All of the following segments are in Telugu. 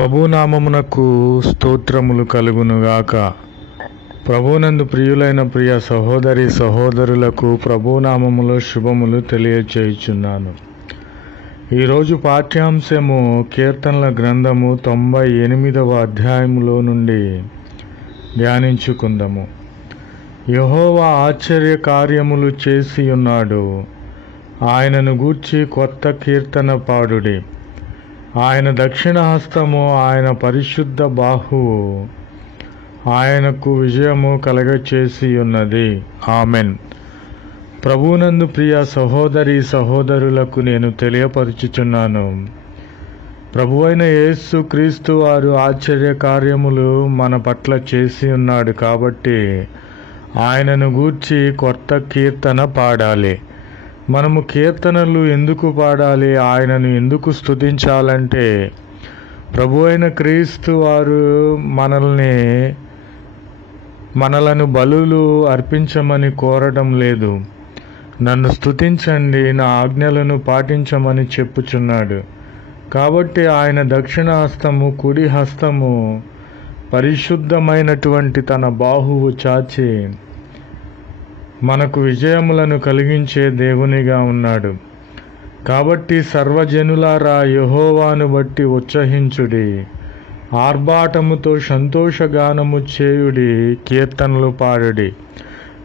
ప్రభునామమునకు స్తోత్రములు కలుగునుగాక. ప్రభునందు ప్రియులైన ప్రియ సహోదరి సహోదరులకు ప్రభునామములో శుభములు తెలియచేయుచున్నాను. ఈరోజు పాఠ్యాంశము కీర్తనల గ్రంథము 98వ అధ్యాయములో నుండి ధ్యానించుకుందాము. యెహోవా ఆశ్చర్య కార్యములు చేసి ఉన్నాడు, ఆయనను గూర్చి కొత్త కీర్తన పాడుడి. ఆయన దక్షిణ హస్తము, ఆయన పరిశుద్ధ బాహువు ఆయనకు విజయము కలగచేసి ఉన్నది. ఆమెన్. ప్రభునందు ప్రియ సహోదరి సహోదరులకు నేను తెలియపరుచుచున్నాను, ప్రభువైన యేసు క్రీస్తు వారు ఆశ్చర్య కార్యములు మన పట్ల చేసి ఉన్నాడు కాబట్టి ఆయనను గూర్చి కొత్త కీర్తన పాడాలి. మనము కీర్తనలు ఎందుకు పాడాలి, ఆయనను ఎందుకు స్తుతించాలంటే, ప్రభువైన క్రీస్తు వారు మనలను బలులు అర్పించమని కోరడం లేదు. నన్ను స్తుతించండి, నా ఆజ్ఞలను పాటించమని చెప్పుచున్నాడు. కాబట్టి ఆయన దక్షిణ హస్తము, కుడి హస్తము పరిశుద్ధమైనటువంటి తన బాహువు చాచి మనకు విజయములను కలిగించే దేవునిగా ఉన్నాడు. కాబట్టి సర్వజనులారా యెహోవాను బట్టి ఉత్సహించుడి, ఆర్భాటముతో సంతోషగానము చేయుడి, కీర్తనలు పాడుడి.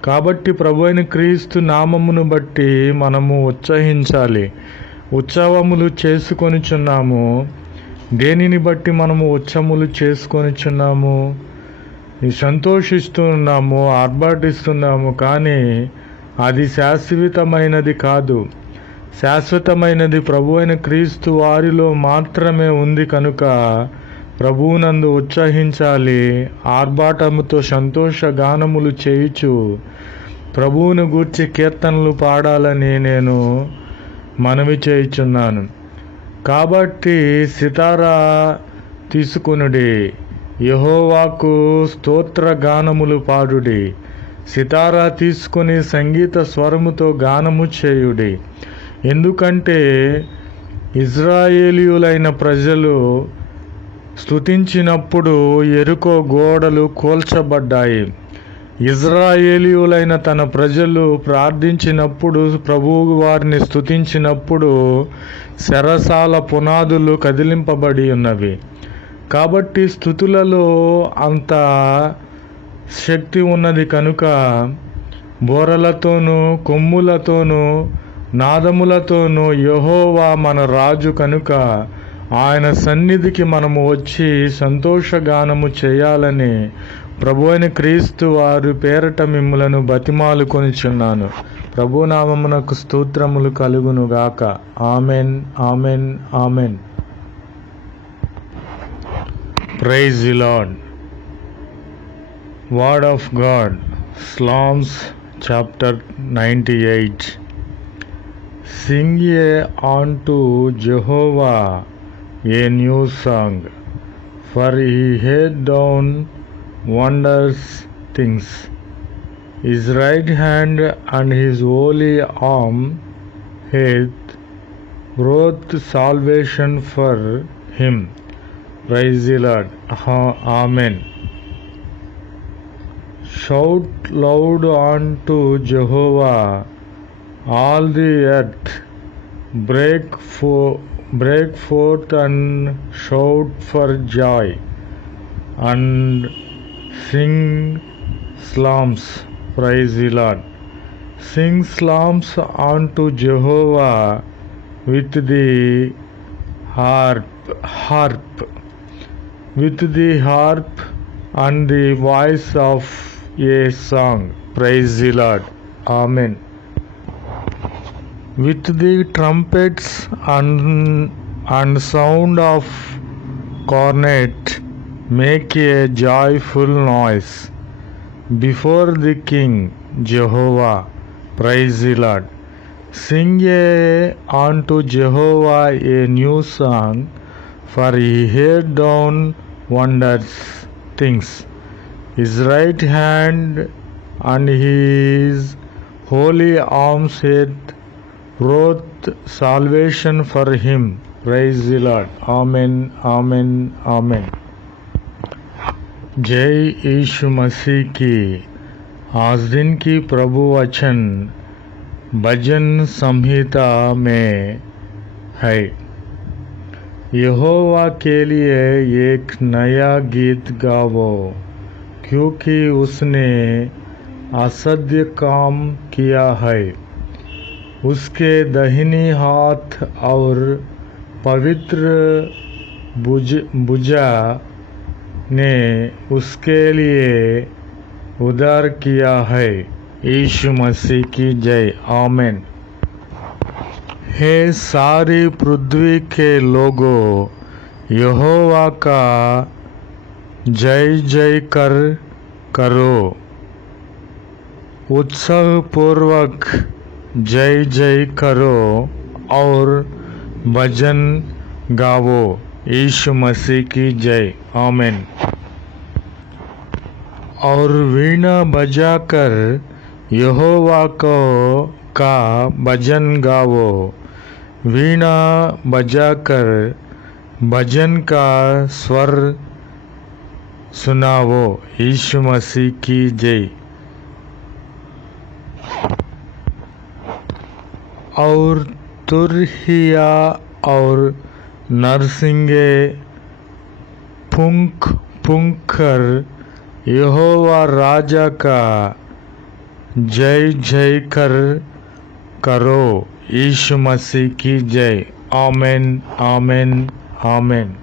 కాబట్టి ప్రభువైన క్రీస్తు నామమును బట్టి మనము ఉత్సహించాలి. ఉత్సవములు చేసుకొనిచున్నాము. దేనిని బట్టి మనము ఉత్సవములు చేసుకొనిచున్నాము? సంతోషిస్తున్నాము, ఆర్భాటిస్తున్నాము, కానీ అది శాశ్వతమైనది కాదు. శాశ్వతమైనది ప్రభువైన క్రీస్తు వారిలో మాత్రమే ఉంది. కనుక ప్రభువునందు ఉత్సహించాలి, ఆర్భాటముతో సంతోష గానములు చేయుచు ప్రభువును గూర్చి కీర్తనలు పాడాలని నేను మనవి చేయుచున్నాను. కాబట్టి సితారా తీసుకొనుడి, యెహోవాకు స్తోత్ర గానములు పాడుడి. సితారా తీసుకొని సంగీత స్వరముతో గానము చేయుడి. ఎందుకంటే ఇజ్రాయేలీయులైన ప్రజలు స్తుతించినప్పుడు యెరికో గోడలు కూల్చబడ్డాయి. ఇజ్రాయేలీయులైన తన ప్రజలు ప్రార్థించినప్పుడు, ప్రభువు వారిని స్తుతించినప్పుడు చెరసాల పునాదులు కదిలింపబడి ఉన్నవి. కాబట్టి స్తుతులలో అంత శక్తి ఉన్నది. కనుక బోరలతోనూ, కొమ్ములతోనూ, నాదములతోనూ యెహోవా మన రాజు కనుక ఆయన సన్నిధికి మనము వచ్చి సంతోషగానము చేయాలని ప్రభువైన క్రీస్తు వారు పేరట మిమ్ములను బతిమాలుకొనిచున్నాను. ప్రభునామమునకు స్తోత్రములు కలుగునుగాక. Amen, amen, amen. Praise the Lord. Word of God, Psalms chapter 98. Sing ye unto Jehovah a new song, for he hath done wondrous things. His right hand and his holy arm hath wrought salvation for him. Praise the Lord. Amen. Shout loud unto Jehovah, all the earth. Break forth and shout for joy, and sing psalms. Praise the Lord. Sing psalms unto Jehovah with the harp. With the harp and the voice of a song. Praise the Lord. Amen. With the trumpets and sound of cornet, make a joyful noise before the King Jehovah. Praise the Lord. Sing ye unto Jehovah a new song, for he hath done wondrous things. His right hand and his holy arms hath wrought salvation for him. Praise the Lord. आमीन आमीन आमीन। जय यीशु मसीह की। आज दिन की प्रभु वचन भजन संहिता में है। यहोवा के लिए एक नया गीत गाओ, क्योंकि उसने असाध्य काम किया है। उसके दाहिनी हाथ और पवित्र भुजा ने उसके लिए उद्धार किया है। यीशु मसीह की जय। आमीन। हे सारी पृथ्वी के लोगों, यहोवा का जय जयकार करो। उत्साह पूर्वक जय जय करो और भजन गाओ। यीशु मसीह की जय। आमीन। और वीणा बजाकर यहोवा का भजन गाओ। वीणा बजाकर भजन का स्वर सुनाओ। यीशु मसीह की जय। और तुरहिया और नरसिंगे फूंक फूंक कर यहोवा राजा का जय जयकार करो। यीशु मसीह की जय। आमीन आमीन आमीन।